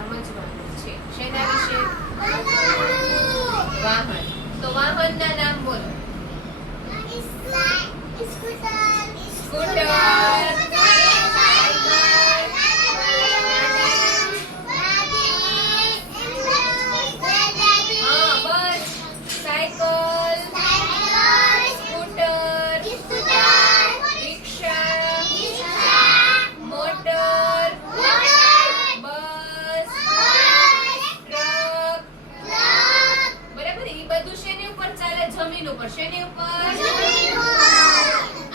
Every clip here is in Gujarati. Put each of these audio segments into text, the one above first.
સમજવાનું છે. શેના વિશે? વાહન. તો વાહનના નામ જમીન ઉપર. શેની ઉપર?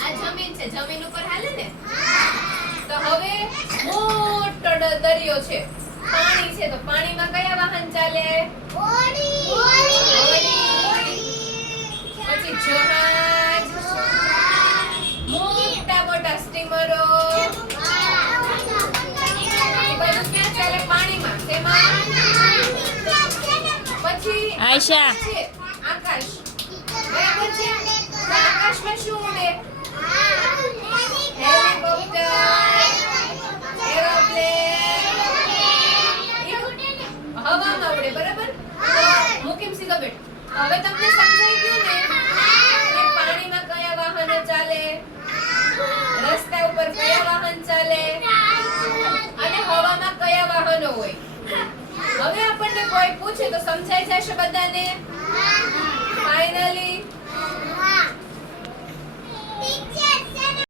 આ જમીન છે. જમીન ઉપર હાલે ને? તો હવે મોટો દરિયો છે. પાણી છે તો પાણીમાં કયા વાહન ચાલે? પછી જહાજ. મોટા મોટા સ્ટીમરો. બધું ક્યાં ચાલે? પાણીમાં. તેમાં? પછી આયશા. આકાશ છે આકાશ બરાબર છે તો આકાશમાં શું ઉડે હેલિકોપ્ટર એરોપ્લેન હવામાં ઉડે બરાબર મુકીમ સીધો બેઠ. હવે તમને સમજાઈ ગયું ને કે પાણીમાં કયા વાહનો ચાલે રસ્તા ઉપર કયા વાહન ચાલે અને હવામાં કયા વાહનો હોય હવે આપણને કોઈ પૂછે તો સમજાઈ જશે બધાને? ફાઇનલી